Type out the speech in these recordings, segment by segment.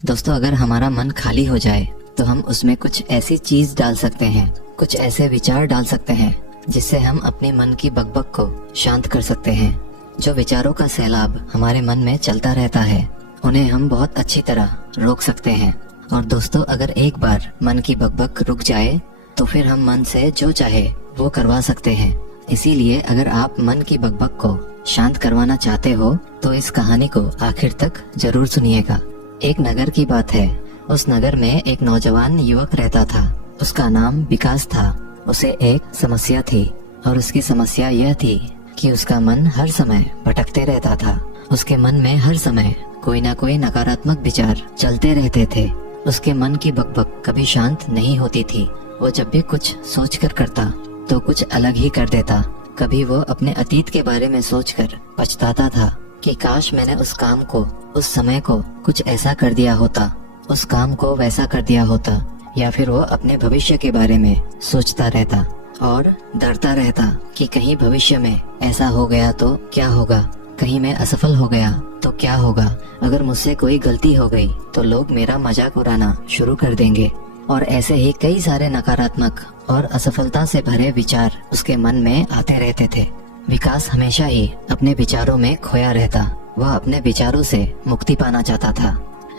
दोस्तों, अगर हमारा मन खाली हो जाए तो हम उसमें कुछ ऐसी चीज डाल सकते हैं, कुछ ऐसे विचार डाल सकते हैं जिससे हम अपने मन की बकबक को शांत कर सकते हैं। जो विचारों का सैलाब हमारे मन में चलता रहता है, उन्हें हम बहुत अच्छी तरह रोक सकते हैं। और दोस्तों, अगर एक बार मन की बकबक रुक जाए तो फिर हम मन से जो चाहे वो करवा सकते हैं। इसीलिए अगर आप मन की बकबक को शांत करवाना चाहते हो तो इस कहानी को आखिर तक जरूर सुनिएगा। एक नगर की बात है। उस नगर में एक नौजवान युवक रहता था। उसका नाम विकास था। उसे एक समस्या थी और उसकी समस्या यह थी कि उसका मन हर समय भटकते रहता था। उसके मन में हर समय कोई ना कोई नकारात्मक विचार चलते रहते थे। उसके मन की बकबक कभी शांत नहीं होती थी। वो जब भी कुछ सोचकर करता तो कुछ अलग ही कर देता। कभी वो अपने अतीत के बारे में सोचकर पछताता था कि काश मैंने उस काम को, उस समय को कुछ ऐसा कर दिया होता, उस काम को वैसा कर दिया होता। या फिर वो अपने भविष्य के बारे में सोचता रहता और डरता रहता कि कहीं भविष्य में ऐसा हो गया तो क्या होगा, कहीं मैं असफल हो गया तो क्या होगा, अगर मुझसे कोई गलती हो गई तो लोग मेरा मजाक उड़ाना शुरू कर देंगे। और ऐसे ही कई सारे नकारात्मक और असफलता से भरे विचार उसके मन में आते रहते थे। विकास हमेशा ही अपने विचारों में खोया रहता। वह अपने विचारों से मुक्ति पाना चाहता था।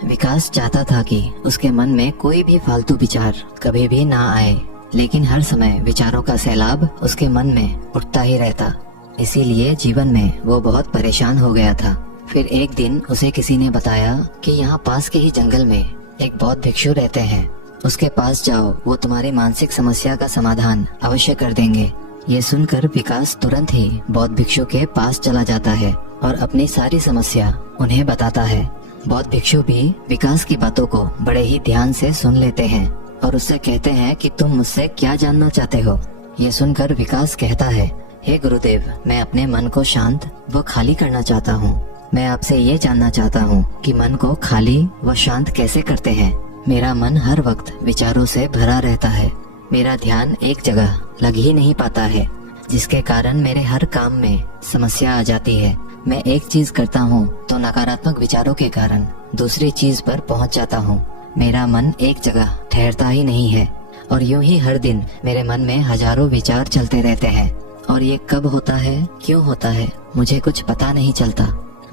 विकास चाहता था कि उसके मन में कोई भी फालतू विचार कभी भी ना आए, लेकिन हर समय विचारों का सैलाब उसके मन में उठता ही रहता। इसीलिए जीवन में वो बहुत परेशान हो गया था। फिर एक दिन उसे किसी ने बताया कि यहाँ पास के ही जंगल में एक बौद्ध भिक्षु रहते हैं। उसके पास जाओ, वो तुम्हारी मानसिक समस्या का समाधान अवश्य कर देंगे। ये सुनकर विकास तुरंत ही बौद्ध भिक्षु के पास चला जाता है और अपनी सारी समस्या उन्हें बताता है। बौद्ध भिक्षु भी विकास की बातों को बड़े ही ध्यान से सुन लेते हैं और उससे कहते हैं कि तुम मुझसे क्या जानना चाहते हो। ये सुनकर विकास कहता है, हे गुरुदेव, मैं अपने मन को शांत व खाली करना चाहता हूँ। मैं आपसे ये जानना चाहता हूँ कि मन को खाली व शांत कैसे करते हैं। मेरा मन हर वक्त विचारों से भरा रहता है। मेरा ध्यान एक जगह लग ही नहीं पाता है, जिसके कारण मेरे हर काम में समस्या आ जाती है। मैं एक चीज करता हूँ तो नकारात्मक विचारों के कारण दूसरी चीज पर पहुँच जाता हूँ। मेरा मन एक जगह ठहरता ही नहीं है और यूं ही हर दिन मेरे मन में हजारों विचार चलते रहते हैं। और ये कब होता है, क्यों होता है, मुझे कुछ पता नहीं चलता।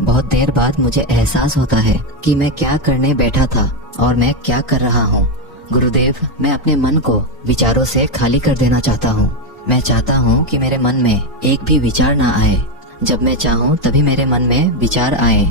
बहुत देर बाद मुझे एहसास होता है कि मैं क्या करने बैठा था और मैं क्या कर रहा हूँ। गुरुदेव, मैं अपने मन को विचारों से खाली कर देना चाहता हूँ। मैं चाहता हूँ कि मेरे मन में एक भी विचार ना आए। जब मैं चाहूँ तभी मेरे मन में विचार आए।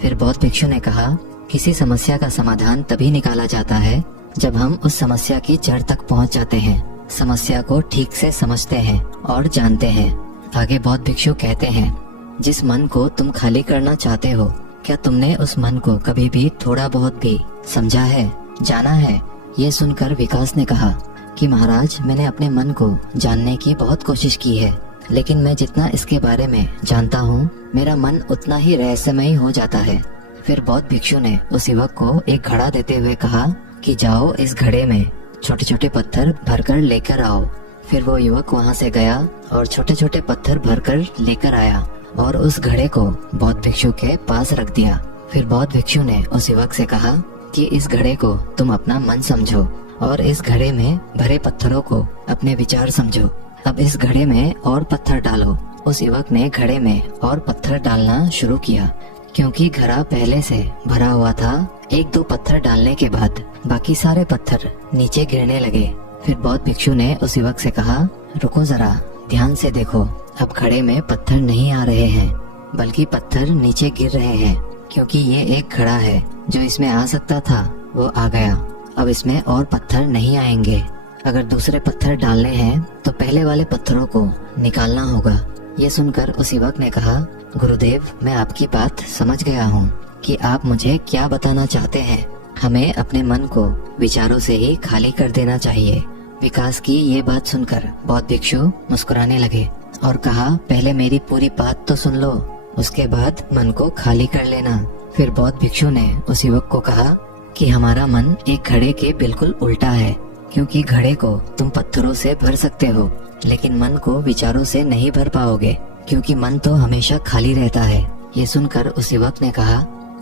फिर बौद्ध भिक्षु ने कहा, किसी समस्या का समाधान तभी निकाला जाता है जब हम उस समस्या की जड़ तक पहुँच जाते हैं, समस्या को ठीक से समझते हैं और जानते हैं। आगे बौद्ध भिक्षु कहते हैं, जिस मन को तुम खाली करना चाहते हो, क्या तुमने उस मन को कभी भी थोड़ा बहुत भी समझा है, जाना है? ये सुनकर विकास ने कहा कि महाराज, मैंने अपने मन को जानने की बहुत कोशिश की है, लेकिन मैं जितना इसके बारे में जानता हूँ, मेरा मन उतना ही रहस्यमय हो जाता है। फिर बौद्ध भिक्षु ने उस युवक को एक घड़ा देते हुए कहा कि जाओ, इस घड़े में छोटे छोटे पत्थर भरकर लेकर आओ। फिर वो युवक वहाँ से गया और छोटे छोटे पत्थर भरकर लेकर आया और उस घड़े को बौद्ध भिक्षु के पास रख दिया। फिर बौद्ध भिक्षु ने उस युवक से कहा कि इस घड़े को तुम अपना मन समझो और इस घड़े में भरे पत्थरों को अपने विचार समझो। अब इस घड़े में और पत्थर डालो। उस युवक ने घड़े में और पत्थर डालना शुरू किया। क्योंकि घड़ा पहले से भरा हुआ था, एक दो पत्थर डालने के बाद बाकी सारे पत्थर नीचे गिरने लगे। फिर बौद्ध भिक्षु ने उस युवक से कहा, रुको जरा, ध्यान से देखो। अब घड़े में पत्थर नहीं आ रहे हैं, बल्कि पत्थर नीचे गिर रहे हैं। क्योंकि ये एक घड़ा है, जो इसमें आ सकता था वो आ गया। अब इसमें और पत्थर नहीं आएंगे। अगर दूसरे पत्थर डालने हैं तो पहले वाले पत्थरों को निकालना होगा। ये सुनकर उस युवक ने कहा, गुरुदेव, मैं आपकी बात समझ गया हूँ कि आप मुझे क्या बताना चाहते हैं। हमें अपने मन को विचारों से ही खाली कर देना चाहिए। विकास की ये बात सुनकर बौद्ध भिक्षु मुस्कुराने लगे और कहा, पहले मेरी पूरी बात तो सुन लो, उसके बाद मन को खाली कर लेना। फिर बौद्ध भिक्षु ने उस युवक को कहा कि हमारा मन एक घड़े के बिल्कुल उल्टा है। क्योंकि घड़े को तुम पत्थरों से भर सकते हो, लेकिन मन को विचारों से नहीं भर पाओगे, क्योंकि मन तो हमेशा खाली रहता है। ये सुनकर उस युवक ने कहा,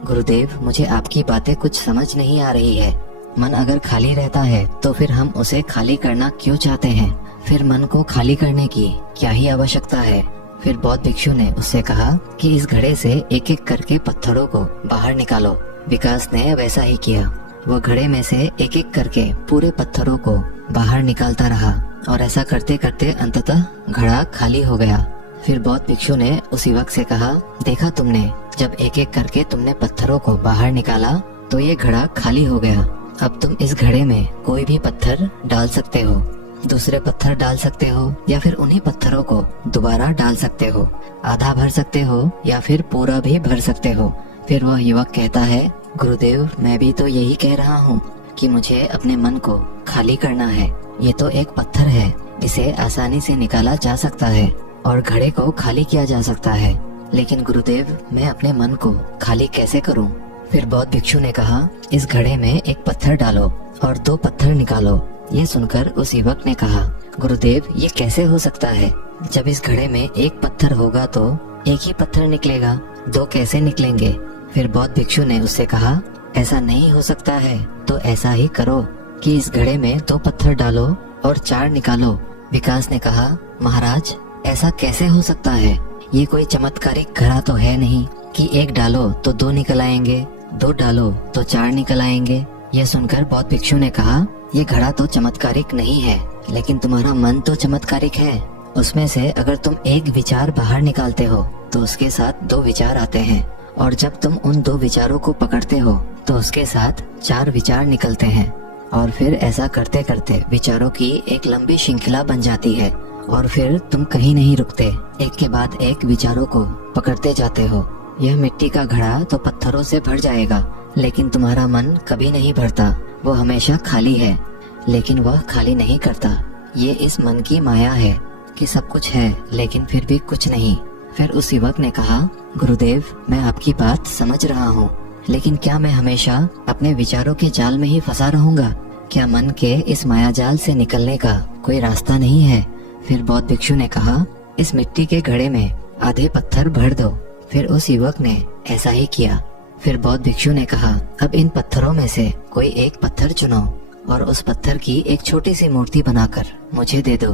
गुरुदेव, मुझे आपकी बातें कुछ समझ नहीं आ रही है। मन अगर खाली रहता है तो फिर हम उसे खाली करना क्यों चाहते हैं? फिर मन को खाली करने की क्या ही आवश्यकता है? फिर बौद्ध भिक्षु ने उससे कहा कि इस घड़े से एक एक करके पत्थरों को बाहर निकालो। विकास ने वैसा ही किया। वो घड़े में से एक एक करके पूरे पत्थरों को बाहर निकालता रहा और ऐसा करते करते अंततः घड़ा खाली हो गया। फिर बौद्ध भिक्षु ने उस युवक से कहा, देखा तुमने, जब एक एक करके तुमने पत्थरों को बाहर निकाला तो ये घड़ा खाली हो गया। अब तुम इस घड़े में कोई भी पत्थर डाल सकते हो, दूसरे पत्थर डाल सकते हो या फिर उन्हीं पत्थरों को दोबारा डाल सकते हो। आधा भर सकते हो या फिर पूरा भी भर सकते हो। फिर वह युवक कहता है, गुरुदेव, मैं भी तो यही कह रहा हूँ कि मुझे अपने मन को खाली करना है। ये तो एक पत्थर है, इसे आसानी से निकाला जा सकता है और घड़े को खाली किया जा सकता है, लेकिन गुरुदेव, मैं अपने मन को खाली कैसे करूँ? फिर बौद्ध भिक्षु ने कहा, इस घड़े में एक पत्थर डालो और 2 पत्थर निकालो। ये सुनकर उस युवक ने कहा, गुरुदेव, ये कैसे हो सकता है? जब इस घड़े में एक पत्थर होगा तो एक ही पत्थर निकलेगा, 2 कैसे निकलेंगे? फिर बौद्ध भिक्षु ने उससे कहा, ऐसा नहीं हो सकता है तो ऐसा ही करो कि इस घड़े में 2 पत्थर डालो और 4 निकालो। विकास ने कहा, महाराज, ऐसा कैसे हो सकता है? ये कोई चमत्कारिक घड़ा तो है नहीं कि 1 डालो तो 2 निकल आएंगे, 2 डालो तो 4 निकल आएंगे। यह सुनकर बौद्ध भिक्षु ने कहा, ये घड़ा तो चमत्कारिक नहीं है, लेकिन तुम्हारा मन तो चमत्कारिक है। उसमें से अगर तुम एक विचार बाहर निकालते हो तो उसके साथ 2 विचार आते हैं, और जब तुम उन 2 विचारों को पकड़ते हो तो उसके साथ 4 विचार निकलते हैं, और फिर ऐसा करते करते विचारों की एक लंबी श्रृंखला बन जाती है, और फिर तुम कहीं नहीं रुकते, एक के बाद एक विचारों को पकड़ते जाते हो। यह मिट्टी का घड़ा तो पत्थरों से भर जाएगा, लेकिन तुम्हारा मन कभी नहीं भरता, वो हमेशा खाली है, लेकिन वह खाली नहीं करता। ये इस मन की माया है कि सब कुछ है लेकिन फिर भी कुछ नहीं। फिर उस युवक ने कहा, गुरुदेव, मैं आपकी बात समझ रहा हूँ, लेकिन क्या मैं हमेशा अपने विचारों के जाल में ही फंसा रहूंगा? क्या मन के इस माया जाल से निकलने का कोई रास्ता नहीं है? फिर बौद्ध भिक्षु ने कहा, इस मिट्टी के घड़े में आधे पत्थर भर दो। फिर उस युवक ने ऐसा ही किया। फिर बौद्ध भिक्षु ने कहा, अब इन पत्थरों में से कोई एक पत्थर चुनो और उस पत्थर की एक छोटी सी मूर्ति बनाकर मुझे दे दो।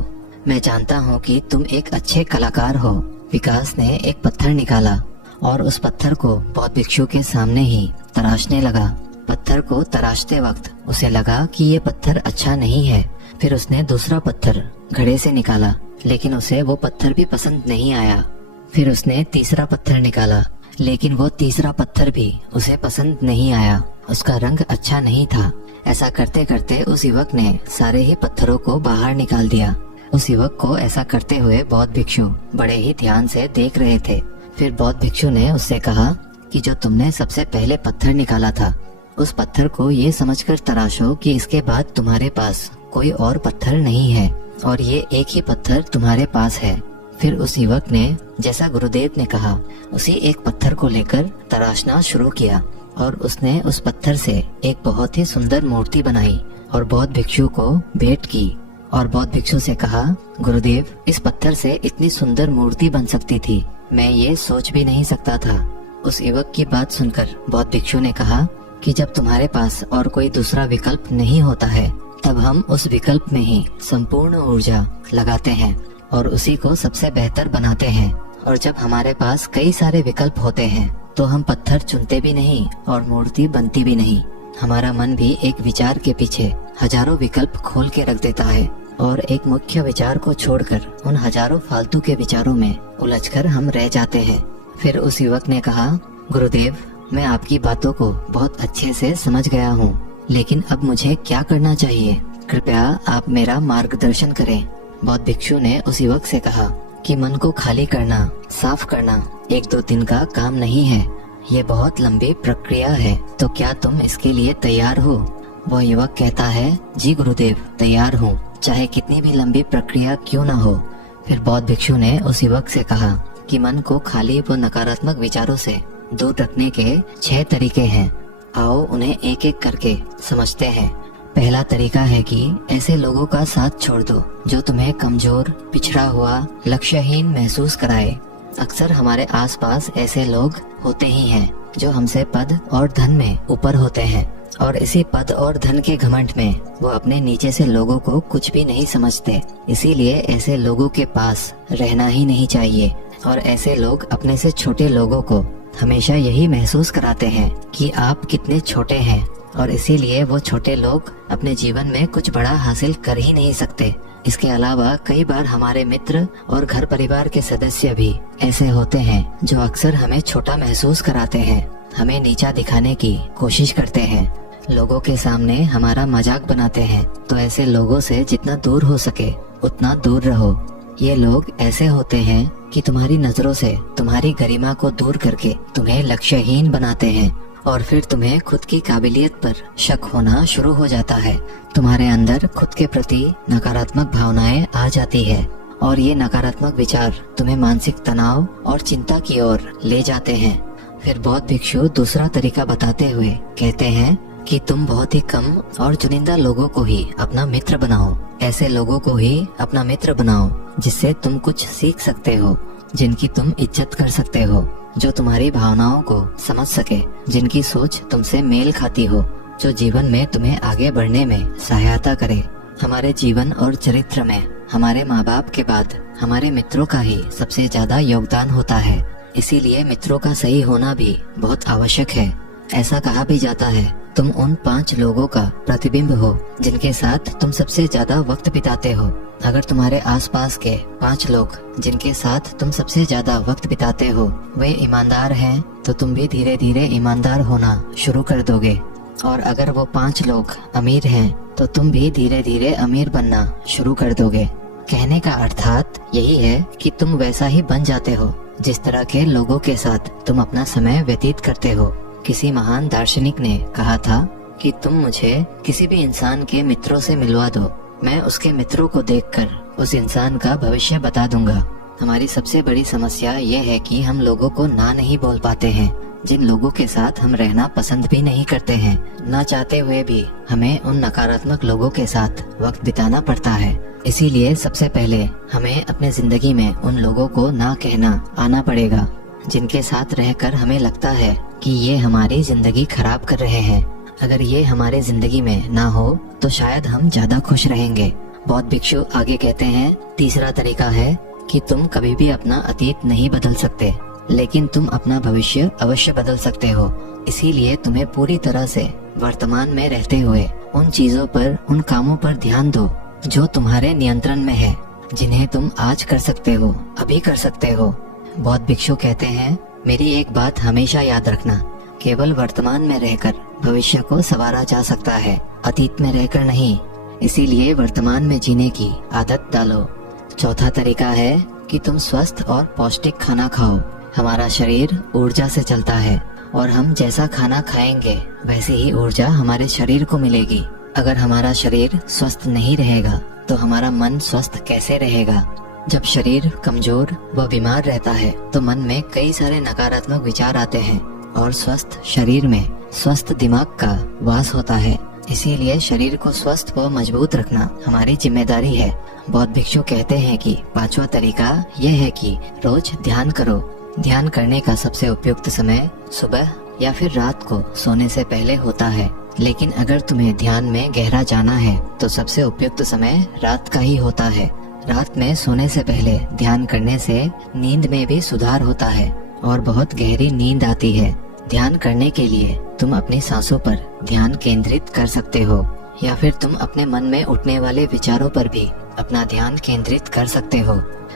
मैं जानता हूँ कि तुम एक अच्छे कलाकार हो। विकास ने एक पत्थर निकाला और उस पत्थर को बौद्ध भिक्षु के सामने ही तराशने लगा। पत्थर को तराशते वक्त उसे लगा कि ये पत्थर अच्छा नहीं है। फिर उसने दूसरा पत्थर घड़े से निकाला, लेकिन उसे वो पत्थर भी पसंद नहीं आया। फिर उसने तीसरा पत्थर निकाला, लेकिन वो तीसरा पत्थर भी उसे पसंद नहीं आया। उसका रंग अच्छा नहीं था। ऐसा करते करते उस युवक ने सारे ही पत्थरों को बाहर निकाल दिया। उस युवक को ऐसा करते हुए बौद्ध भिक्षु बड़े ही ध्यान से देख रहे थे। फिर बौद्ध भिक्षु ने उससे कहा कि जो तुमने सबसे पहले पत्थर निकाला था, उस पत्थर को ये समझकर तराशो कि इसके बाद तुम्हारे पास कोई और पत्थर नहीं है और ये एक ही पत्थर तुम्हारे पास है। फिर उस युवक ने जैसा गुरुदेव ने कहा उसी एक पत्थर को लेकर तराशना शुरू किया और उसने उस पत्थर से एक बहुत ही सुंदर मूर्ति बनाई और बौद्ध भिक्षु को भेंट की। और बौद्ध भिक्षु से कहा, गुरुदेव, इस पत्थर से इतनी सुंदर मूर्ति बन सकती थी, मैं ये सोच भी नहीं सकता था। उस युवक की बात सुनकर बौद्ध भिक्षु ने कहा कि जब तुम्हारे पास और कोई दूसरा विकल्प नहीं होता है, तब हम उस विकल्प में ही संपूर्ण ऊर्जा लगाते हैं और उसी को सबसे बेहतर बनाते हैं। और जब हमारे पास कई सारे विकल्प होते हैं तो हम पत्थर चुनते भी नहीं और मूर्ति बनती भी नहीं। हमारा मन भी एक विचार के पीछे हजारों विकल्प खोल के रख देता है और एक मुख्य विचार को छोड़कर उन हजारों फालतू के विचारों में उलझकर हम रह जाते हैं। फिर उस युवक ने कहा, गुरुदेव, मैं आपकी बातों को बहुत अच्छे से समझ गया हूँ, लेकिन अब मुझे क्या करना चाहिए? कृपया आप मेरा मार्गदर्शन करें। बौद्ध भिक्षु ने उस युवक से कहा कि मन को खाली करना, साफ करना 1-2 दिन का काम नहीं है, ये बहुत लंबी प्रक्रिया है। तो क्या तुम इसके लिए तैयार हो? वह युवक कहता है, जी गुरुदेव, तैयार हूँ, चाहे कितनी भी लंबी प्रक्रिया क्यों ना हो। फिर बौद्ध भिक्षु ने उस युवक से कहा कि मन को खाली व नकारात्मक विचारों से दूर रखने के 6 तरीके हैं। आओ उन्हें एक एक करके समझते हैं। पहला तरीका है कि ऐसे लोगों का साथ छोड़ दो जो तुम्हें कमजोर, पिछड़ा हुआ, लक्ष्यहीन महसूस कराए। अक्सर हमारे आसपास ऐसे लोग होते ही हैं जो हमसे पद और धन में ऊपर होते हैं, और इसी पद और धन के घमंड में वो अपने नीचे से लोगों को कुछ भी नहीं समझते। इसीलिए ऐसे लोगों के पास रहना ही नहीं चाहिए। और ऐसे लोग अपने से छोटे लोगों को हमेशा यही महसूस कराते हैं कि आप कितने छोटे हैं, और इसीलिए वो छोटे लोग अपने जीवन में कुछ बड़ा हासिल कर ही नहीं सकते। इसके अलावा कई बार हमारे मित्र और घर परिवार के सदस्य भी ऐसे होते हैं जो अक्सर हमें छोटा महसूस कराते हैं, हमें नीचा दिखाने की कोशिश करते हैं, लोगों के सामने हमारा मजाक बनाते हैं। तो ऐसे लोगों से जितना दूर हो सके उतना दूर रहो। ये लोग ऐसे होते हैं कि तुम्हारी नजरों से तुम्हारी गरिमा को दूर करके तुम्हें लक्ष्यहीन बनाते हैं, और फिर तुम्हें खुद की काबिलियत पर शक होना शुरू हो जाता है। तुम्हारे अंदर खुद के प्रति नकारात्मक भावनाएं आ जाती है, और ये नकारात्मक विचार तुम्हें मानसिक तनाव और चिंता की ओर ले जाते हैं। फिर बौद्ध भिक्षु दूसरा तरीका बताते हुए कहते हैं कि तुम बहुत ही कम और चुनिंदा लोगों को ही अपना मित्र बनाओ। ऐसे लोगों को ही अपना मित्र बनाओ जिससे तुम कुछ सीख सकते हो, जिनकी तुम इज्जत कर सकते हो, जो तुम्हारी भावनाओं को समझ सके, जिनकी सोच तुमसे मेल खाती हो, जो जीवन में तुम्हें आगे बढ़ने में सहायता करे। हमारे जीवन और चरित्र में हमारे माँ बाप के बाद हमारे मित्रों का ही सबसे ज्यादा योगदान होता है। इसीलिए मित्रों का सही होना भी बहुत आवश्यक है। ऐसा कहा भी जाता है, तुम उन 5 लोगों का प्रतिबिंब हो जिनके साथ तुम सबसे ज्यादा वक्त बिताते हो। अगर तुम्हारे आसपास के 5 लोग जिनके साथ तुम सबसे ज्यादा वक्त बिताते हो वे ईमानदार हैं, तो तुम भी धीरे धीरे ईमानदार होना शुरू कर दोगे। और अगर वो 5 लोग अमीर हैं, तो तुम भी धीरे धीरे अमीर बनना शुरू कर दोगे। कहने का अर्थात यही है कि तुम वैसा ही बन जाते हो जिस तरह के लोगों के साथ तुम अपना समय व्यतीत करते हो। किसी महान दार्शनिक ने कहा था कि तुम मुझे किसी भी इंसान के मित्रों से मिलवा दो, मैं उसके मित्रों को देखकर उस इंसान का भविष्य बता दूंगा। हमारी सबसे बड़ी समस्या ये है कि हम लोगों को ना नहीं बोल पाते हैं। जिन लोगों के साथ हम रहना पसंद भी नहीं करते हैं, ना चाहते हुए भी हमें उन नकारात्मक लोगों के साथ वक्त बिताना पड़ता है। इसीलिए सबसे पहले हमें अपने जिंदगी में उन लोगों को ना कहना आना पड़ेगा जिनके साथ रहकर हमें लगता है कि ये हमारी जिंदगी खराब कर रहे हैं। अगर ये हमारे जिंदगी में ना हो तो शायद हम ज्यादा खुश रहेंगे। बौद्ध भिक्षु आगे कहते हैं, तीसरा तरीका है कि तुम कभी भी अपना अतीत नहीं बदल सकते, लेकिन तुम अपना भविष्य अवश्य बदल सकते हो। इसीलिए तुम्हें पूरी तरह से वर्तमान में रहते हुए उन चीजों पर, उन कामों पर ध्यान दो जो तुम्हारे नियंत्रण में है, जिन्हें तुम आज कर सकते हो, अभी कर सकते हो। बौद्ध भिक्षु कहते हैं, मेरी एक बात हमेशा याद रखना, केवल वर्तमान में रहकर भविष्य को संवारा जा सकता है, अतीत में रहकर नहीं। इसीलिए वर्तमान में जीने की आदत डालो। चौथा तरीका है कि तुम स्वस्थ और पौष्टिक खाना खाओ। हमारा शरीर ऊर्जा से चलता है, और हम जैसा खाना खाएंगे वैसी ही ऊर्जा हमारे शरीर को मिलेगी। अगर हमारा शरीर स्वस्थ नहीं रहेगा तो हमारा मन स्वस्थ कैसे रहेगा? जब शरीर कमजोर व बीमार रहता है तो मन में कई सारे नकारात्मक विचार आते हैं, और स्वस्थ शरीर में स्वस्थ दिमाग का वास होता है। इसीलिए शरीर को स्वस्थ व मजबूत रखना हमारी जिम्मेदारी है। बौद्ध भिक्षु कहते हैं कि 5वां तरीका यह है कि रोज ध्यान करो। ध्यान करने का सबसे उपयुक्त समय सुबह या फिर रात को सोने से पहले होता है, लेकिन अगर तुम्हें ध्यान में गहरा जाना है तो सबसे उपयुक्त समय रात का ही होता है। रात में सोने से पहले ध्यान करने से नींद में भी सुधार होता है और बहुत गहरी नींद आती है। ध्यान करने के लिए तुम अपनी सांसों पर ध्यान केंद्रित कर सकते हो, या फिर तुम अपने मन में उठने वाले विचारों पर भी अपना ध्यान केंद्रित कर सकते हो।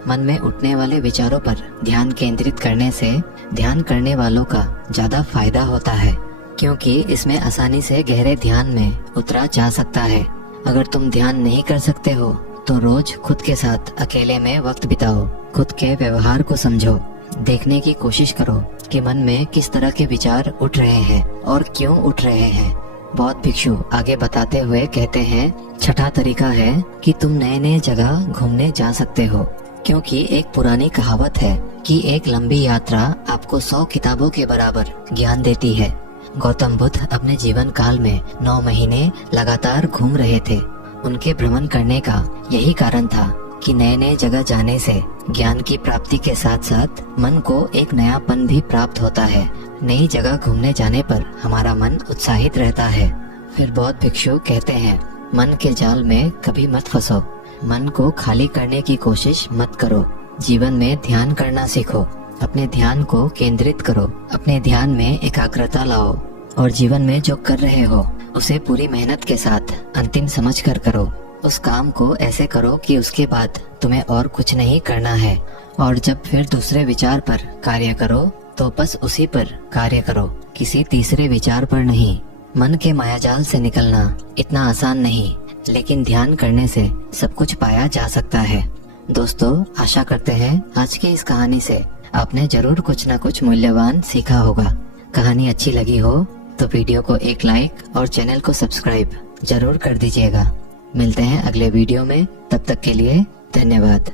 मन में उठने वाले विचारों पर ध्यान केंद्रित करने से ध्यान करने वालों का ज्यादा फायदा होता है, क्योंकि इसमें आसानी से गहरे ध्यान में उतरा जा सकता है। अगर तुम ध्यान नहीं कर सकते हो तो रोज खुद के साथ अकेले में वक्त बिताओ, खुद के व्यवहार को समझो, देखने की कोशिश करो कि मन में किस तरह के विचार उठ रहे हैं और क्यों उठ रहे हैं। बौद्ध भिक्षु आगे बताते हुए कहते हैं, 6वां तरीका है कि तुम नए नए जगह घूमने जा सकते हो, क्योंकि एक पुरानी कहावत है कि एक लंबी यात्रा आपको 100 किताबों के बराबर ज्ञान देती है। गौतम बुद्ध अपने जीवन काल में 9 महीने लगातार घूम रहे थे। उनके भ्रमण करने का यही कारण था कि नए नए जगह जाने से ज्ञान की प्राप्ति के साथ साथ मन को एक नयापन भी प्राप्त होता है। नई जगह घूमने जाने पर हमारा मन उत्साहित रहता है। फिर बौद्ध भिक्षु कहते हैं, मन के जाल में कभी मत फंसो। मन को खाली करने की कोशिश मत करो। जीवन में ध्यान करना सीखो। अपने ध्यान को केंद्रित करो। अपने ध्यान में एकाग्रता लाओ और जीवन में जो कर रहे हो उसे पूरी मेहनत के साथ अंतिम समझकर करो। उस काम को ऐसे करो कि उसके बाद तुम्हें और कुछ नहीं करना है। और जब फिर दूसरे विचार पर कार्य करो तो बस उसी पर कार्य करो, किसी तीसरे विचार पर नहीं। मन के मायाजाल से निकलना इतना आसान नहीं, लेकिन ध्यान करने से सब कुछ पाया जा सकता है। दोस्तों, आशा करते हैं आज की इस कहानी से आपने जरूर कुछ न कुछ मूल्यवान सीखा होगा। कहानी अच्छी लगी हो तो वीडियो को एक लाइक और चैनल को सब्सक्राइब जरूर कर दीजिएगा। मिलते हैं अगले वीडियो में, तब तक के लिए धन्यवाद।